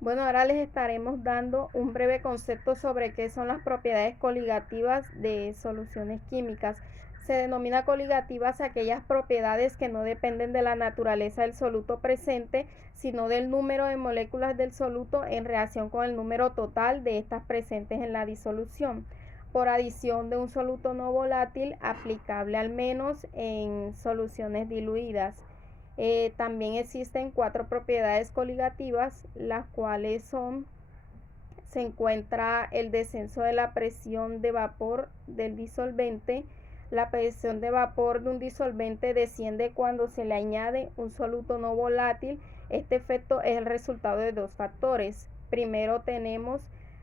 Bueno, ahora les estaremos dando un breve concepto sobre qué son las propiedades coligativas de soluciones químicas. Se denomina coligativas aquellas propiedades que no dependen de la naturaleza del soluto presente, sino del número de moléculas del soluto en relación con el número total de estas presentes en la disolución, por adición de un soluto no volátil aplicable al menos en soluciones diluidas. También existen 4 propiedades coligativas, las cuales se encuentra el descenso de la presión de vapor del disolvente. La presión de vapor de un disolvente desciende cuando se le añade un soluto no volátil. Este efecto es el resultado de 2 factores. Primero tenemos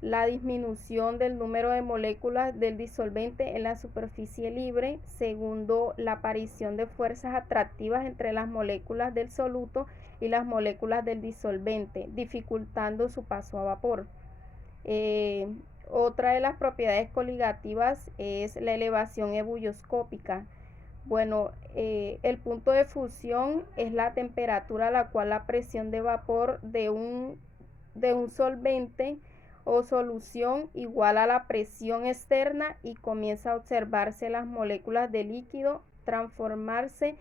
la disminución del número de moléculas del disolvente en la superficie libre. Segundo, la aparición de fuerzas atractivas entre las moléculas del soluto y las moléculas del disolvente, dificultando su paso a vapor. Otra de las propiedades coligativas es la elevación ebulloscópica. Bueno, el punto de fusión es la temperatura a la cual la presión de vapor de un solvente o solución igual a la presión externa y comienza a observarse las moléculas de líquido transformarse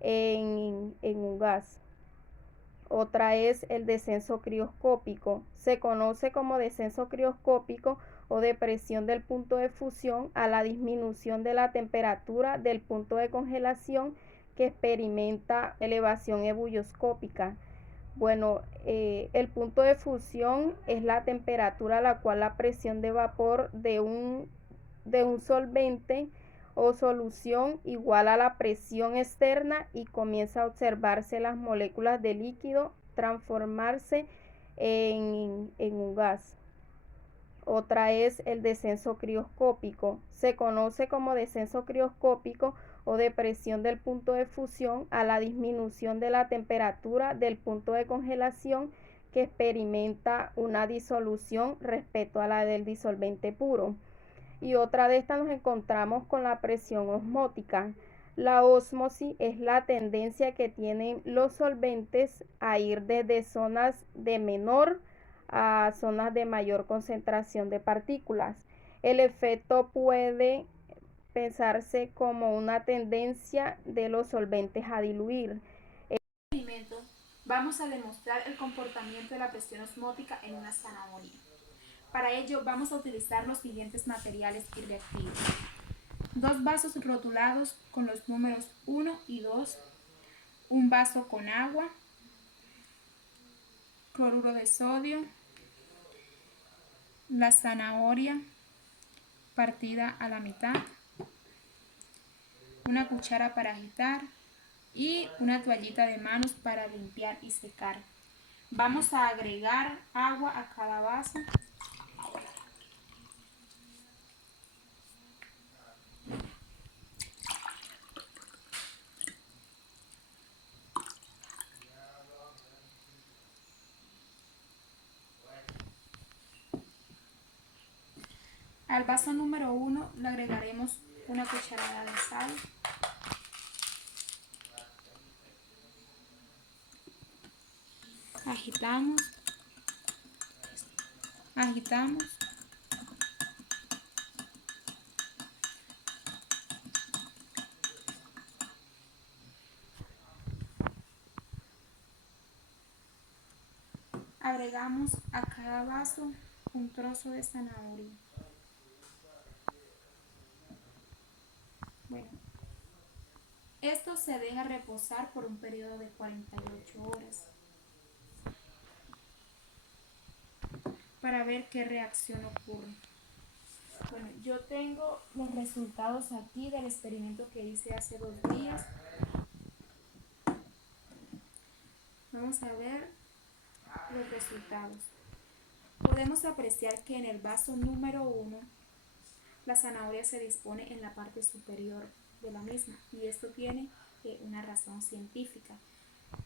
en un gas. Otra es el descenso crioscópico. Se conoce como descenso crioscópico o depresión del punto de fusión a la disminución de la temperatura del punto de congelación que experimenta elevación ebulloscópica. Bueno, el punto de fusión es la temperatura a la cual la presión de vapor de un solvente o solución igual a la presión externa y comienza a observarse las moléculas de líquido transformarse en un gas. Otra es el descenso crioscópico. Se conoce como descenso crioscópico o depresión del punto de fusión a la disminución de la temperatura del punto de congelación que experimenta una disolución respecto a la del disolvente puro. Y otra de estas nos encontramos con la presión osmótica. La ósmosis es la tendencia que tienen los solventes a ir desde zonas de menor a zonas de mayor concentración de partículas. El efecto puede pensarse como una tendencia de los solventes a diluir. Vamos a demostrar el comportamiento de la presión osmótica en una zanahoria. Para ello vamos a utilizar los siguientes materiales y reactivos: 2 vasos rotulados con los números 1 y 2, un vaso con agua, cloruro de sodio, la zanahoria partida a la mitad, una cuchara para agitar y una toallita de manos para limpiar y secar. Vamos a agregar agua a cada vaso. Al vaso número 1 le agregaremos una cucharada de sal, agitamos, agitamos, agregamos a cada vaso un trozo de zanahoria. Bueno, esto se deja reposar por un periodo de 48 horas para ver qué reacción ocurre. Bueno, yo tengo los resultados aquí del experimento que hice hace 2 días. Vamos a ver los resultados. Podemos apreciar que en el vaso número 1 la zanahoria se dispone en la parte superior de la misma, y esto tiene una razón científica.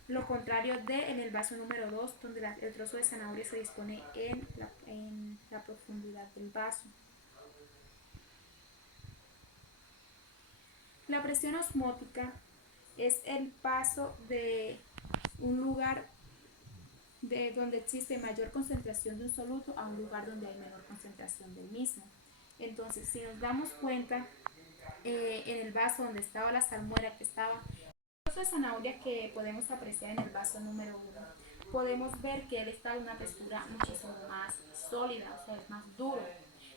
Lo contrario de en el vaso número 2, donde el trozo de zanahoria se dispone en la profundidad del vaso. La presión osmótica es el paso de un lugar donde existe mayor concentración de un soluto a un lugar donde hay menor concentración del mismo. Entonces, si nos damos cuenta, en el vaso donde estaba la salmuera, que estaba el trozo de zanahoria que podemos apreciar en el vaso número 1, podemos ver que él está en una textura muchísimo más sólida, o sea, es más duro.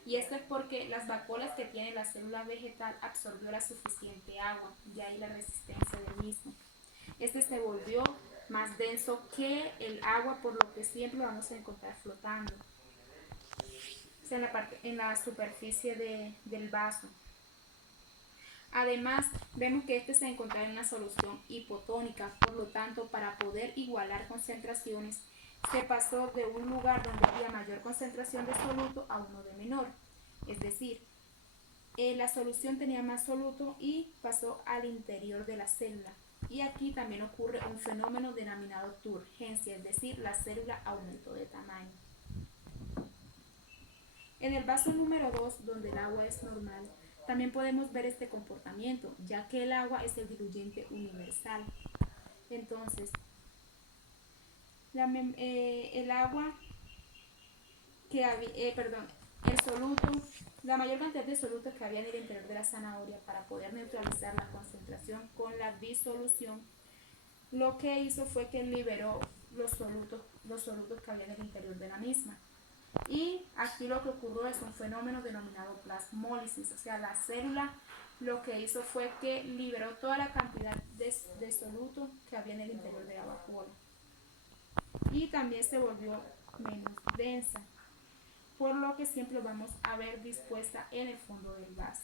Y esto es porque las vacuolas que tiene la célula vegetal absorbió la suficiente agua, de ahí la resistencia del mismo. Este se volvió más denso que el agua, por lo que siempre lo vamos a encontrar flotando, o sea, en la superficie del vaso. Además, vemos que este se encontraba en una solución hipotónica, por lo tanto, para poder igualar concentraciones, se pasó de un lugar donde había mayor concentración de soluto a uno de menor. Es decir, la solución tenía más soluto y pasó al interior de la célula. Y aquí también ocurre un fenómeno denominado turgencia, es decir, la célula aumentó de tamaño. En el vaso número 2, donde el agua es normal, también podemos ver este comportamiento, ya que el agua es el diluyente universal. Entonces, el agua que había, el soluto, la mayor cantidad de solutos que había en el interior de la zanahoria para poder neutralizar la concentración con la disolución, lo que hizo fue que liberó los solutos que había en el interior de la misma. Y aquí lo que ocurrió es un fenómeno denominado plasmólisis, o sea, la célula lo que hizo fue que liberó toda la cantidad de soluto que había en el interior de la vacuola. Y también se volvió menos densa, por lo que siempre vamos a ver dispuesta en el fondo del vaso.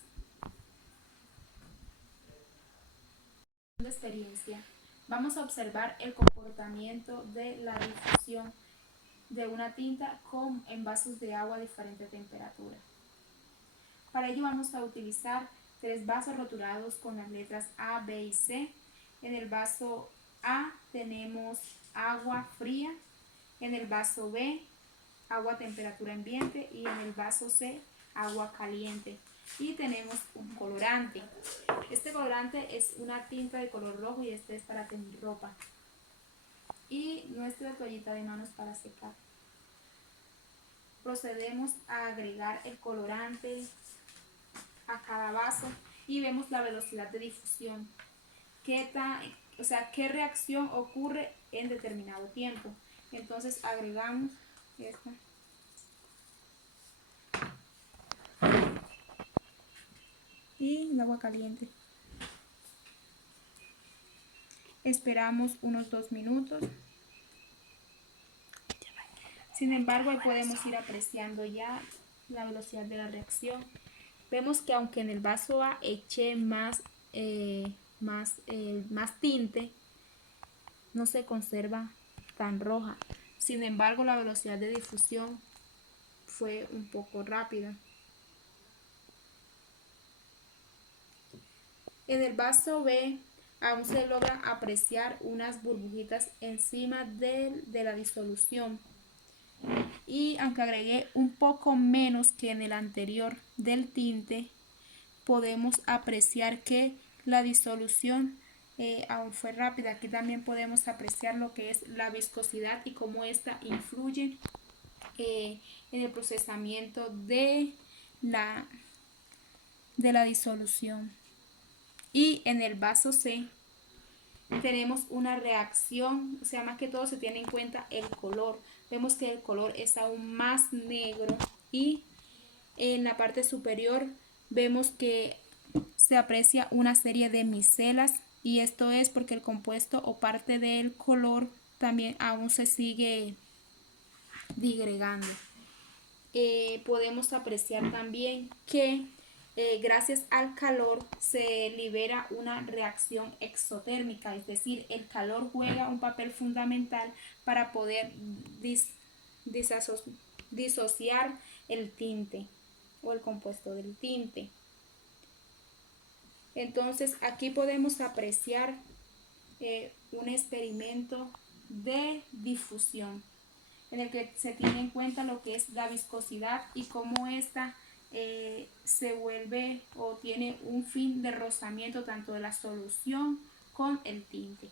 De experiencia, vamos a observar el comportamiento de la difusión de una tinta en vasos de agua a diferente temperatura. Para ello vamos a utilizar 3 vasos rotulados con las letras A, B y C. En el vaso A tenemos agua fría, en el vaso B agua a temperatura ambiente y en el vaso C agua caliente. Y tenemos un colorante. Este colorante es una tinta de color rojo y este es para teñir ropa. Y nuestra toallita de manos para secar. Procedemos a agregar el colorante a cada vaso y vemos la velocidad de difusión. Qué reacción ocurre en determinado tiempo. Entonces agregamos esta. Y el agua caliente. Esperamos unos 2 minutos. Sin embargo, ahí podemos ir apreciando ya la velocidad de la reacción. Vemos que aunque en el vaso A eché más tinte, no se conserva tan roja. Sin embargo, la velocidad de difusión fue un poco rápida. En el vaso B aún se logra apreciar unas burbujitas encima de la disolución. Y aunque agregué un poco menos que en el anterior del tinte, podemos apreciar que la disolución aún fue rápida. Aquí también podemos apreciar lo que es la viscosidad y cómo esta influye en el procesamiento de la disolución. Y en el vaso C tenemos una reacción, o sea, más que todo se tiene en cuenta el color. Vemos que el color es aún más negro y en la parte superior vemos que se aprecia una serie de micelas y esto es porque el compuesto o parte del color también aún se sigue digregando. Podemos apreciar también que gracias al calor se libera una reacción exotérmica, es decir, el calor juega un papel fundamental para poder disociar el tinte o el compuesto del tinte. Entonces aquí podemos apreciar un experimento de difusión en el que se tiene en cuenta lo que es la viscosidad y cómo ésta se vuelve o tiene un fin de rozamiento tanto de la solución con el tinte.